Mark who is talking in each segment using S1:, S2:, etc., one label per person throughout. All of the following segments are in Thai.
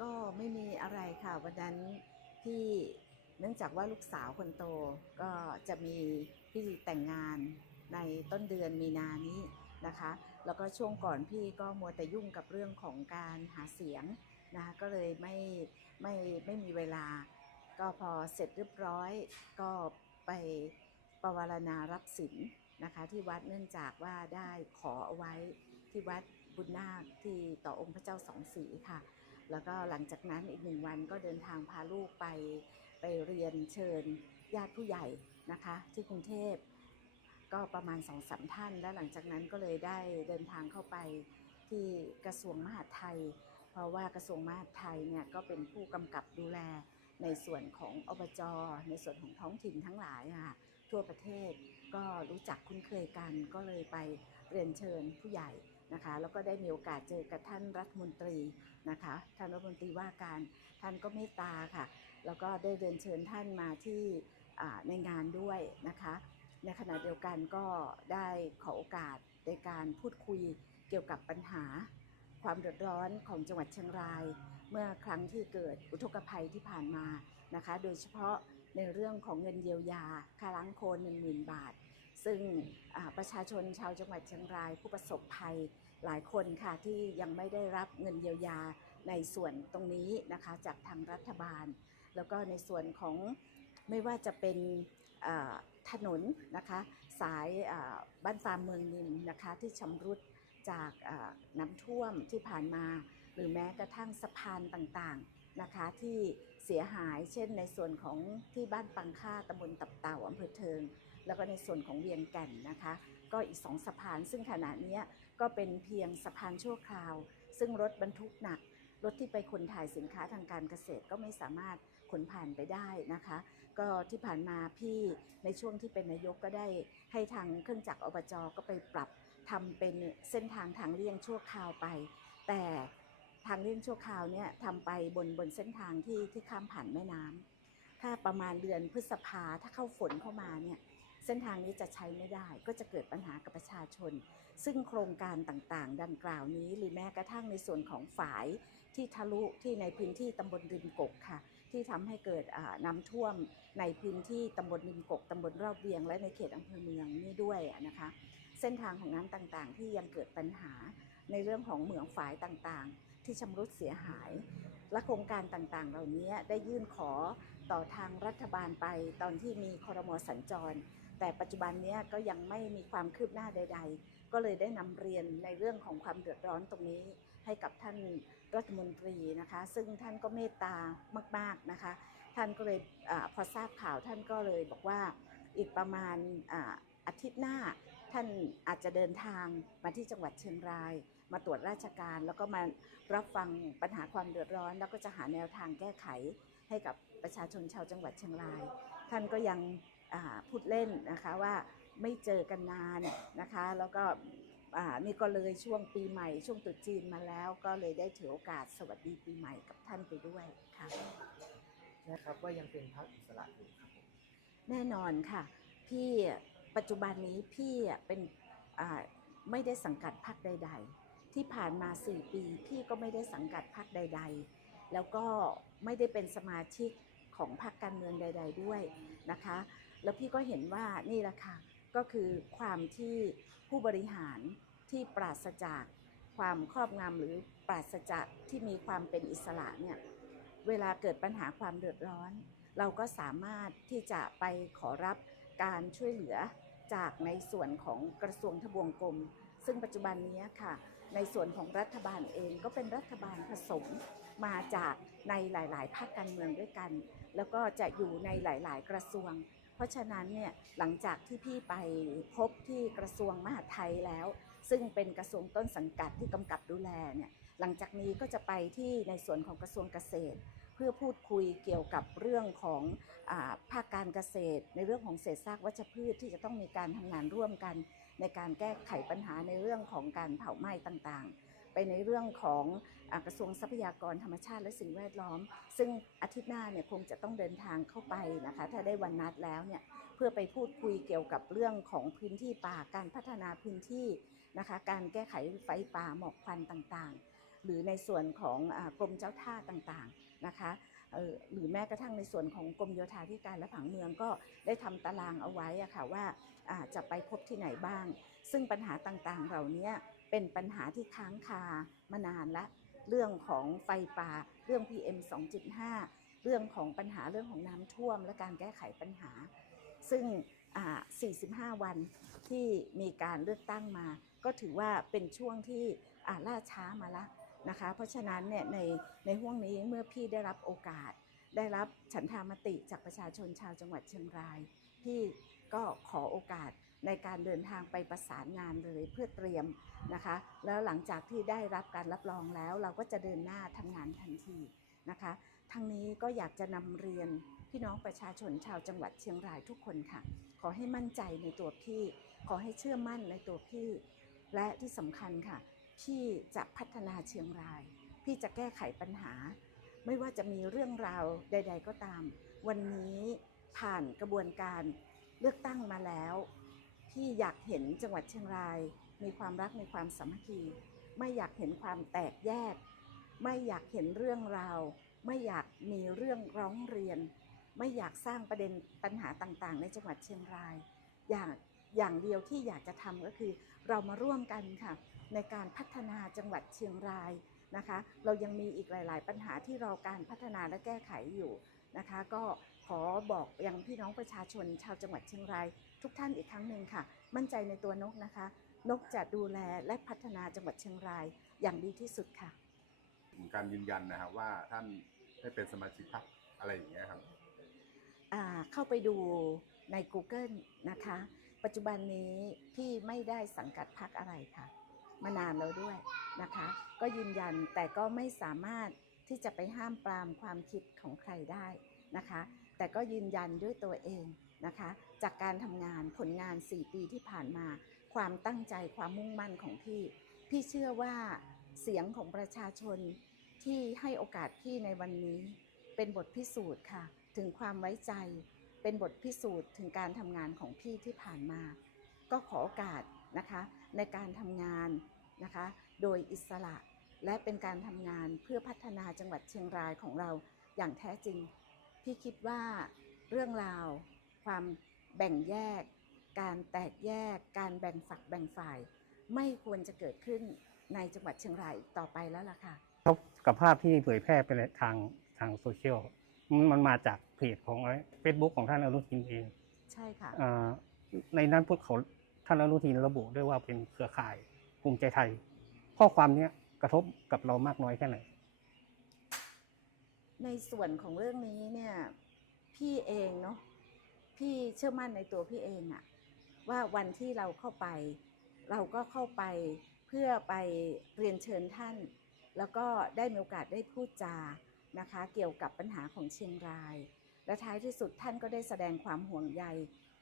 S1: ก็ไม่มีอะไรค่ะ วันนั้นพี่เนื่องจากว่าลูกสาวคนโตก็จะมีพิธีแต่งงานในต้นเดือนมีนานี้นะคะ แล้วก็ช่วงก่อนพี่ก็มัวแต่ยุ่งกับเรื่องของการหาเสียงนะคะก็เลยไม่ไม่ไม่มีเวลา ก็พอเสร็จเรียบร้อยก็ไปประวารณารับศีลนะคะที่วัดเนื่องจากว่าได้ขอเอาไว้ที่วัดบุญนาคที่ต่อองค์พระเจ้าสองสีค่ะ แล้วก็หลังจากนั้นอีกหนึ่งวันก็เดินทางพาลูกไปไปเรียนเชิญญาติผู้ใหญ่นะคะ ที่กรุงเทพก็ประมาณสองสามท่าน แล้วหลังจากนั้นก็เลยได้เดินทางเข้าไปที่กระทรวงมหาดไทย เพราะว่ากระทรวงมหาดไทยเนี่ยก็เป็นผู้กำกับดูแลในส่วนของอบจในส่วนของท้องถิ่นทั้งหลายค่ะทั่วประเทศก็รู้จักคุ้นเคยกันก็เลยไปเรียนเชิญผู้ใหญ่นะคะ แล้วก็ได้มีโอกาสเจอกับท่านรัฐมนตรี นะคะท่านรัฐมนตรีว่าการท่านก็เมตตาค่ะ แล้วก็ได้เรียนเชิญท่านมาที่ในงานด้วยนะคะ ในขณะเดียวกันก็ได้ขอโอกาสในการพูดคุยเกี่ยวกับปัญหา ความเดือดร้อนของจังหวัดเชียงราย เมื่อครั้งที่เกิดอุทกภัยที่ผ่านมานะคะ โดยเฉพาะในเรื่องของเงินเยียวยาค่าล้างโคลน1 0,000บาท ซึ่งประชาชนชาวจังหวัดเชียงรายผู้ประสบภัย หลายคนค่ะที่ยังไม่ได้รับเงินเยียวยาในส่วนตรงนี้นะคะจากทางรัฐบาล แล้วก็ในส่วนของไม่ว่าจะเป็นถนนนะคะสายบ้านฟาร์มเมืองนินนะคะที่ชำรุดจากน้ำท่วมที่ผ่านมา หรือแม้กระทั่งสะพานต่างๆนะคะที่เสียหายเช่นในส่วนของที่บ้านปังค่าตำบลตับเต่าอำเภอเทิง แล้วก็ในส่วนของเวียงแก่นนะคะ ก็อีกสองสะพาน ซึ่งขณะนี้ก็เป็นเพียงสะพานชั่วคราว ซึ่งรถบรรทุกหนัก รถที่ไปขนถ่ายสินค้าทางการเกษตรก็ไม่สามารถขนผ่านไปได้นะคะ ก็ที่ผ่านมาพี่ในช่วงที่เป็นนายกก็ได้ให้ทางเครื่องจักรอบจก็ไปปรับทำเป็นเส้นทางทางเลี่ยงชั่วคราวไป แต่ทางเลี่ยงชั่วคราวเนี่ยทำไปบนบนเส้นทางที่ที่ข้ามผ่านแม่น้ำถ้าประมาณเดือนพฤษภาถ้าเข้าฝนเข้ามาเนี่ย เส้นทางนี้จะใช้ไม่ได้ก็จะเกิดปัญหากับประชาชน ซึ่งโครงการต่างๆ ดังกล่าวนี้ หรือแม้กระทั่งในส่วนของฝายที่ทะลุที่ในพื้นที่ตำบลริมกกค่ะ ที่ทำให้เกิดน้ำท่วมในพื้นที่ตำบลริมกกตำบลรอบเวียง และในเขตอำเภอเมืองนี่ด้วยนะคะ เส้นทางของน้ำต่างๆ ที่ยังเกิดปัญหาในเรื่องของเหมืองฝายต่างๆ ที่ชำรุดเสียหาย และโครงการต่างๆ เหล่านี้ได้ยื่นขอต่อทางรัฐบาลไปตอนที่มีคอรมอสัญจร แต่ปัจจุบันนี้ก็ยังไม่มีความคืบหน้าใด ๆ ก็เลยได้นำเรียนในเรื่องของความเดือดร้อนตรงนี้ ให้กับท่านรัฐมนตรีนะคะ ซึ่งท่านก็เมตตามาก ๆนะคะ ท่านก็เลยอพอทราบข่าวท่านก็เลยบอกว่าอีกประมาณอาอาทิตย์หน้าท่านอาจจะเดินทางมาที่จังหวัดเชียงราย มาตรวจราชการ แล้วก็มารับฟังปัญหาความเดือดร้อน แล้วก็จะหาแนวทางแก้ไขให้กับประชาชนชาวจังหวัดเชียงราย ท่านก็ยัง พูดเล่นนะคะว่าไม่เจอกันนานนะคะ แล้วก็นี่ก็เลยช่วงปีใหม่ ช่วงตรุษจีนมาแล้ว ก็เลยได้ถือโอกาสสวัสดีปีใหม่กับท่านไปด้วยค่ะ
S2: นะครับว่ายังเป็นพรรคอิสระอยู่ครับ
S1: แน่นอนค่ะ พี่ปัจจุบันนี้พี่เป็นไม่ได้สังกัดพรรคใด ๆ ที่ผ่านมา 4 ปี พี่ก็ไม่ได้สังกัดพรรคใด ๆ แล้วก็ไม่ได้เป็นสมาชิกของพรรคการเมืองใด ๆ ด้วยนะคะ แล้วพี่ก็เห็นว่านี่แหละค่ะก็คือความที่ผู้บริหารที่ปราศจากความครอบงำหรือปราศจากที่มีความเป็นอิสระเนี่ยเวลาเกิดปัญหาความเดือดร้อน เราก็สามารถที่จะไปขอรับการช่วยเหลือจากในส่วนของกระทรวงทบวงกรมซึ่งปัจจุบันนี้ค่ะ ในส่วนของรัฐบาลเองก็เป็นรัฐบาลผสมมาจากในหลาย ๆ ภาคการเมืองด้วยกัน แล้วก็จะอยู่ในหลาย ๆ กระทรวง ราะฉะนั้นเนี่ยหลังจากที่พี่ไปพบที่กระทรวงมหาดไทยแล้ว ซึ่งเป็นกระทรวงต้นสังกัดที่กำกับดูแลเนี่ยหลังจากนี้ก็จะไปที่ในส่วนของกระทรวงเกษตร เพื่อพูดคุยเกี่ยวกับเรื่องของอภาคการเกษตร ในเรื่องของเศษซากวัชพืชที่จะต้องมีการทำงานร่วมกัน ในการแก้ไขปัญหาในเรื่องของการเผาไหม้ต่างๆ ไปในเรื่องของอกระทรวงทรัพยากรธรรมชาติและสิ่งแวดล้อม ซึ่งอาทิตย์หน้าเนี่ยคงจะต้องเดินทางเข้าไปนะคะ ถ้าได้วันนัดแล้วเนี่ยเพื่อไปพูดคุยเกี่ยวกับเรื่องของพื้นที่ป่าการพัฒนาพื้นที่นะคะ การแก้ไขไฟป่าหมอกควันต่างๆ หรือในส่วนของอกรมเจ้าท่าต่างๆนะคะหรือแม้กระทั่งในส่วนของกรมโยธาธิการและผังเมืองก็ได้ทำตารางเอาไว้ค่ะว่าจะไปพบที่ไหนบ้าง ซึ่งปัญหาต่างๆเหล่านี้ เป็นปัญหาที่ค้างคามานานละ เรื่องของไฟป่า เรื่อง PM 2.5 เรื่องของปัญหาเรื่องของน้ำท่วมและการแก้ไขปัญหา ซึ่งอ่า45 วันที่มีการเลือกตั้งมา ก็ถือว่าเป็นช่วงที่อ่าล่าช้ามาละนะคะ เพราะฉะนั้นเนี่ยในในห่วงนี้เมื่อพี่ได้รับโอกาส ได้รับฉันทามติจากประชาชนชาวจังหวัดเชียงราย พี่ก็ขอโอกาส ในการเดินทางไปประสานงานเลยเพื่อเตรียมนะคะ แล้วหลังจากที่ได้รับการรับรองแล้วเราก็จะเดินหน้าทำงานทันทีนะคะทั้งนี้ก็อยากจะนำเรียนพี่น้องประชาชนชาวจังหวัดเชียงรายทุกคนค่ะ ขอให้มั่นใจในตัวพี่ ขอให้เชื่อมั่นในตัวพี่ และที่สำคัญค่ะ พี่จะพัฒนาเชียงราย พี่จะแก้ไขปัญหา ไม่ว่าจะมีเรื่องราวใด ๆ ก็ตาม วันนี้ผ่านกระบวนการเลือกตั้งมาแล้ว พี่อยากเห็นจังหวัดเชียงราย มีความรักในความสามัคคี ไม่อยากเห็นความแตกแยก ไม่อยากเห็นเรื่องราว ไม่อยากมีเรื่องร้องเรียน ไม่อยากสร้างประเด็นปัญหาต่างๆ ในจังหวัดเชียงราย อย่างอย่างเดียวที่อยากจะทำก็คือ เรามาร่วมกันค่ะ ในการพัฒนาจังหวัดเชียงรายนะคะ เรายังมีอีกหลาย ๆ ปัญหาที่รอการพัฒนาและแก้ไขอยู่นะคะ ก็ขอบอกอยังพี่น้องประชาชนชาวจังหวัดเชียงราย ทุกท่านอีกครั้งหนึ่งค่ะ มั่นใจในตัวนกนะคะ นกจะดูแลและพัฒนาจังหวัดเชียงรายอย่างดีที่สุดค่ะ
S3: การยืนยันนะครับว่าท่านได้เป็นสมาชิกพรรคอะไรอย่างเงี้ยครับ
S1: อ่าเข้าไปดูใน Google นะคะ ปัจจุบันนี้พี่ไม่ได้สังกัดพักอะไรค่ะ มานานแล้วด้วยนะคะ ก็ยืนยันแต่ก็ไม่สามารถที่จะไปห้ามปรามความคิดของใครได้นะคะ แต่ก็ยืนยันด้วยตัวเอง นะคะ จากการทำงานผลงาน 4 ปีที่ผ่านมา ความตั้งใจความมุ่งมั่นของพี่ พี่เชื่อว่าเสียงของประชาชนที่ให้โอกาสพี่ในวันนี้ เป็นบทพิสูจน์ค่ะ ถึงความไว้ใจ เป็นบทพิสูจน์ถึงการทำงานของพี่ที่ผ่านมา ก็ขอโอกาสนะคะในการทำงานนะคะ โดยอิสระและเป็นการทำงานเพื่อพัฒนาจังหวัดเชียงรายของเราอย่างแท้จริง พี่คิดว่าเรื่องราว ความแบ่งแยก การแตกแยก การแบ่งฝักแบ่งฝ่าย ไม่ควรจะเกิดขึ้นในจังหวัดเชียงรายอีกต่อไปแล้วล่ะค่ะ
S4: ครับกับภาพที่เผยแพร่ไปในทางทางโซเชียลมันมันมาจากเพจของเฟซบุ๊กของท่านอนุทินเอง
S1: ใช่ค่ะ
S4: อ่าในนั้นพูดเขาท่านอนุทินระบุด้วยว่าเป็นเครือข่ายภูมิใจไทย ข้อความเนี้ยกระทบกับเรามากน้อยแค่ไหน
S1: ในส่วนของเรื่องนี้เนี่ย พี่เองเนาะ พี่เชื่อมั่นในตัวพี่เองอะว่าวันที่เราเข้าไป เราก็เข้าไปเพื่อไปเรียนเชิญท่าน แล้วก็ได้มีโอกาสได้พูดจานะคะ เกี่ยวกับปัญหาของเชียงราย และท้ายที่สุดท่านก็ได้แสดงความห่วงใย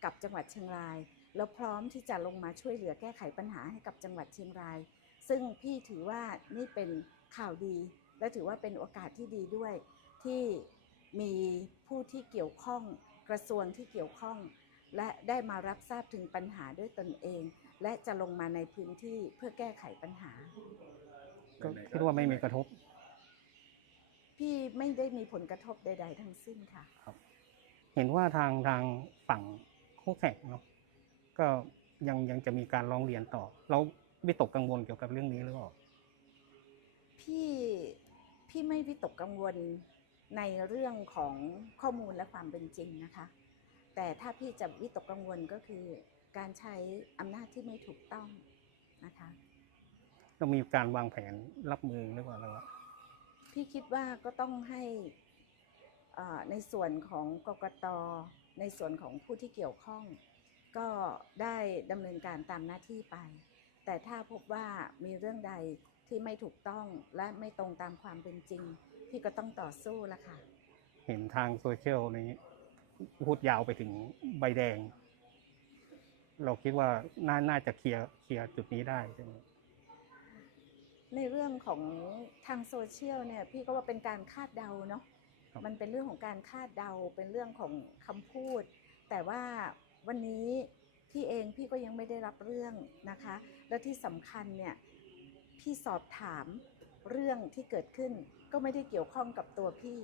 S1: กับจังหวัดเชียงราย แล้วพร้อมที่จะลงมาช่วยเหลือแก้ไขปัญหาให้กับจังหวัดเชียงราย ซึ่งพี่ถือว่านี่เป็นข่าวดี และถือว่าเป็นโอกาสที่ดีด้วยที่มีผู้ที่เกี่ยวข้อง กระทรวงที่เกี่ยวข้อง และได้มารับทราบถึงปัญหาด้วยตนเอง และจะลงมาในพื้นที่เพื่อแก้ไขปัญหา
S4: ก็คิดว่าไม่มีกระทบ
S1: พี่ไม่ได้มีผลกระทบใด ๆ ทั้งสิ้นค่ะ
S4: เห็นว่าทางทางฝั่งคู่แข่งเนาะก็ยังยังจะมีการร้องเรียนต่อ เราวิตกกังวลเกี่ยวกับเรื่องนี้หรือเปล่า
S1: พี่พี่ไม่วิตกกังวล ในเรื่องของข้อมูลและความเป็นจริงนะคะ แต่ถ้าพี่จะวิตกกังวลก็คือการใช้อำนาจที่ไม่ถูกต้องนะคะ
S4: เรามีการวางแผนรับมือหรือเปล่าเราอะ
S1: พี่คิดว่าก็ต้องให้เอ่อในส่วนของกกตในส่วนของผู้ที่เกี่ยวข้อง ก็ได้ดำเนินการตามหน้าที่ไป แต่ถ้าพบว่ามีเรื่องใด ที่ไม่ถูกต้องและไม่ตรงตามความเป็นจริง พี่ก็ต้องต่อสู้ละค่ะ
S4: เห็นทางโซเชียลนี้พูดยาวไปถึงใบแดง เราคิดว่าน่าน่าจะเคลียร์เคลียร์จุดนี้ได้ใช่ไหม
S1: ในเรื่องของทางโซเชียลเนี่ย พี่ก็ว่าเป็นการคาดเดาเนาะ
S4: ครับ
S1: มันเป็นเรื่องของการคาดเดาเป็นเรื่องของคำพูด แต่ว่าวันนี้พี่เองพี่ก็ยังไม่ได้รับเรื่องนะคะ และที่สำคัญเนี่ย พี่สอบถามเรื่องที่เกิดขึ้นก็ไม่ได้เกี่ยวข้องกับตัวพี่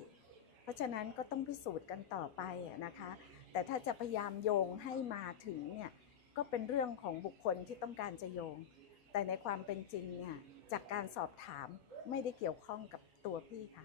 S1: เพราะฉะนั้นก็ต้องพิสูจน์กันต่อไปนะคะ แต่ถ้าจะพยายามโยงให้มาถึงเนี่ยก็เป็นเรื่องของบุคคลที่ต้องการจะโยง แต่ในความเป็นจริงเนี่ยจากการสอบถามไม่ได้เกี่ยวข้องกับตัวพี่ค่ะ